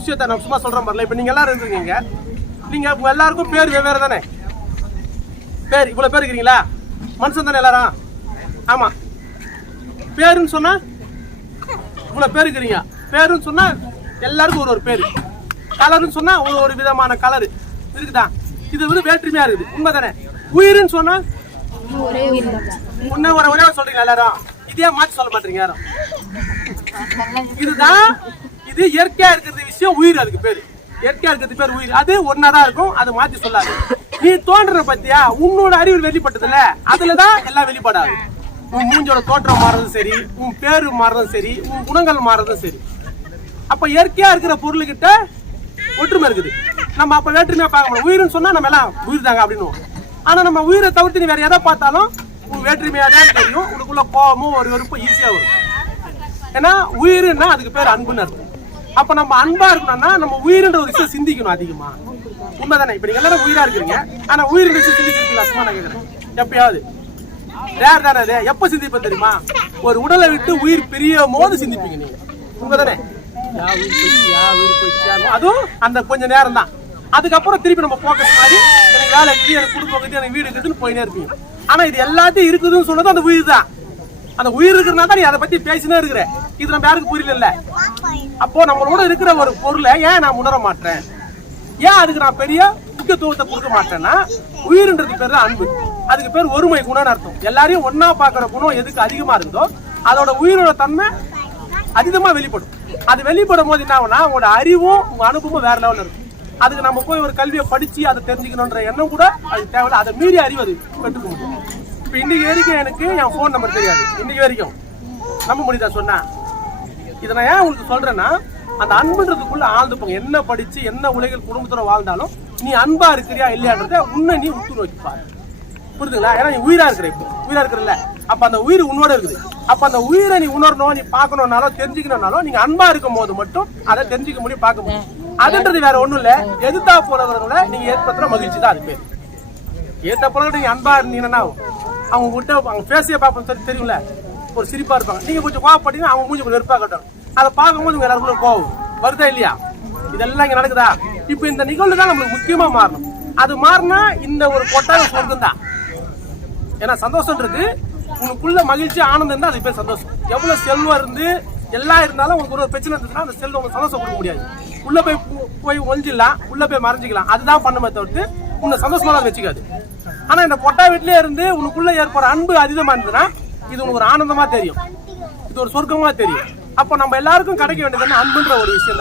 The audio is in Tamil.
விஷயத்த நான் சும்மா சொல்றேன் பாருல. இப்ப நீங்க எல்லாரும் இருக்கீங்க, நீங்க உங்க எல்லாருக்கும் பேர் வெவ்வேறு தானே? பேர் இவ்வளவு பேர் இருக்கிறீங்களா? மனுஷன் தானே எல்லாரும்? ஆமா. பேருன்னு சொன்னா இவ்வளவு பேர் இருக்கிறீங்க. பேருன்னு சொன்னா எல்லாருக்கும் ஒரு ஒரு பேரு. கலருன்னு சொன்னா ஒரு விதமான கலரு இருக்குதா? இது வந்து வேற்றுமையா இருக்குது, உண்மைதானே? உயிர்னு சொன்னா ஒரே சொல்றீங்களா எல்லாரும்? இதே மாற்றி சொல்ல மாட்டீங்க யாரும். இதுதான் இது இயற்கையா இருக்கிறது விஷயம். உயிர் அதுக்கு பேரு. இயற்கையா இருக்கிறது பேர் உயிர். அது ஒன்னாதான் இருக்கும், அதை மாத்தி சொல்லாது. நீ தோன்ற பத்தியா உன்னோட அறிவு வெளிப்பட்டதுல அதுலதான் எல்லாம் வெளிப்படாது. உன் மூஞ்சோட தோற்றம் மாறுறதும் சரி, உன் பேரு மாறுறதும் சரி, உன் குணங்கள் மாறுறதும் சரி. அப்ப இயற்கையா இருக்கிற பொருள்கிட்ட ஒற்றுமை இருக்குது. நம்ம அப்ப வேற்றுமையா பார்க்க முடியும். உயிர்னு சொன்னா நம்ம எல்லாம் உயிர் தாங்க அப்படின்னு. ஆனா நம்ம உயிரை தவிர்த்து நீ வேற எதை பார்த்தாலும் உன் வேற்றுமையாதான் தெரியும். உனக்குள்ள கோபமும் ஒரு வெறுப்பும் ஈஸியா வரும். ஏன்னா உயிர்னா அதுக்கு பேர் அன்புன்னு அர்த்தம். அப்ப நம்ம அன்பா இருக்கணும்னா நம்ம உயிர்ன்ற ஒரு விஷயம் சிந்திக்கணும் அதிகமா. உண்மைதானே? இப்ப நீங்க எல்லாரும் உயிரா இருக்கிறீங்க, ஆனா உயிர் விஷயம் சிந்திச்சிருக்கீங்களா? சும்மா நான் கேட்கிறேன். எப்பயாவது ரேர் தானே அது. எப்ப சிந்திப்ப தெரியுமா? ஒரு உடலை விட்டு உயிர் பிரியும் போது சிந்திப்பீங்க நீங்க. உண்மைதானே? அதுவும் அந்த கொஞ்ச நேரம் தான். அதுக்கப்புறம் திருப்பி நம்ம போக்கஸ் மாதிரி எனக்கு வேலை இருக்குது, எனக்கு குடும்பம் இருக்குது, எனக்கு வீடு இருக்குதுன்னு போயினே இருப்பீங்க. ஆனா இது எல்லாத்தையும் இருக்குதுன்னு சொன்னது அந்த உயிர் தான். அந்த உயிர் இருக்கிறனா தான் நீ அதை பத்தி பேசினே இருக்கிற. இது நம்ம யாருக்கு புரியல. அப்போ நம்மளோட இருக்கிற ஒரு பொருளை ஏன் நான் உணர மாட்டேன், ஏன் அதுக்கு நான் பெரிய முக்கியத்துவத்தை கொடுக்க மாட்டேன்னா, உயிர்ன்றது பேர் தான் அன்பு. அதுக்கு பேர் ஒருமை குணம்னு அர்த்தம். எல்லாரையும் ஒன்னா பாக்குற குணம் எதுக்கு அதிகமா இருக்குதோ அதோட உயிரோட தன்மை அதிகமா வெளிப்படும். அது வெளிப்படும் போது என்ன ஆகும்னா உங்களோட அறிவும் உங்க அனுபவமும் வேற லெவலில் இருக்கும். அதுக்கு நம்ம போய் ஒரு கல்வியை படிச்சு அதை தெரிஞ்சுக்கணுன்ற எண்ணம் கூட அது தேவையில்லை. அதை மீறி அறிவு அது கற்றுக்க முடியும். இப்ப இன்னைக்கு வரைக்கும் எனக்கு என் போன் நம்பர் தெரியாது. இன்னைக்கு வரைக்கும் நம்ப முடியுதா சொன்னா? இதை நான் ஏன் உங்களுக்கு சொல்றேன்னா, அந்த அன்புன்றதுக்குள்ள ஆழ்ந்துப்பாங்க. என்ன படிச்சு என்ன உலகில் குடும்பத்தோட வாழ்ந்தாலும் நீ அன்பா இருக்கிறியா இல்லையான்றத உன்னை நீ உத்து நோக்கிப்பாரு. புரியுதுங்களா? ஏன்னா நீ உயிரா இருக்கிற, இப்போ உயிரா இருக்கிறல்ல, அப்ப அந்த உயிர் உன்னோட இருக்குது. அப்ப அந்த உயிரை நீ உணரணும், நீ பார்க்கணும்னாலும் தெரிஞ்சுக்கணும்னாலும் நீங்க அன்பா இருக்கும் போது மட்டும் அதை தெரிஞ்சுக்க முடியும், பார்க்க முடியும். அதுன்றது வேற ஒண்ணும் இல்ல. எதிர்த்தா போறவங்களை நீங்க ஏற்படுத்துற மகிழ்ச்சி தான் அது பேர். ஏத்த போல நீங்க அன்பா இருந்தீங்கன்னா அவங்க கிட்ட அவங்க பேசிய பார்ப்போம் தெரியும்ல, ஒரு சிரிப்பா இருப்பாங்க. நீங்க கொஞ்சம் கோவப்பட்டீங்கன்னா அவங்க மூஞ்சி கொஞ்சம் வெறுப்பா கட்டும். அதை பார்க்கும்போது உங்க எல்லாருக்குள்ள கோவம் வருதா இல்லையா? இதெல்லாம் இங்க நடக்குதா? இப்ப இந்த நிகழ்வு தான் நம்மளுக்கு முக்கியமா மாறணும். அது மாறினா இந்த ஒரு கொட்டாக சொர்க்கம் தான். ஏன்னா சந்தோஷம்ன்றது உனக்குள்ள மகிழ்ச்சி ஆனந்தம் தான் அது பேர் சந்தோஷம். எவ்வளவு செல்வம் இருந்து எல்லாம் இருந்தாலும் உங்களுக்கு ஒரு பிரச்சனை இருந்துச்சுன்னா அந்த செல்வம் உங்களுக்கு சந்தோஷம் கொடுக்க முடியாது. உள்ள போய் ஒழிஞ்சிடலாம், உள்ள போய் மறைஞ்சிக்கலாம். அதுதான் பண்ணுமே தவிர்த்து உன்னை சந்தோஷமா தான் வச்சுக்காது. ஆனா இந்த கொட்டா வீட்லயே இருந்து உனக்குள்ள ஏற்படுற அன்பு அதிகமா இருந்ததுன்னா இது உனக்கு ஒரு ஆனந்தமா தெரியும், இது ஒரு சொர்க்கமா தெரியும். அப்போ நம்ம எல்லாருக்கும் கிடைக்க வேண்டியது அன்புன்ற ஒரு விஷயம் தான்.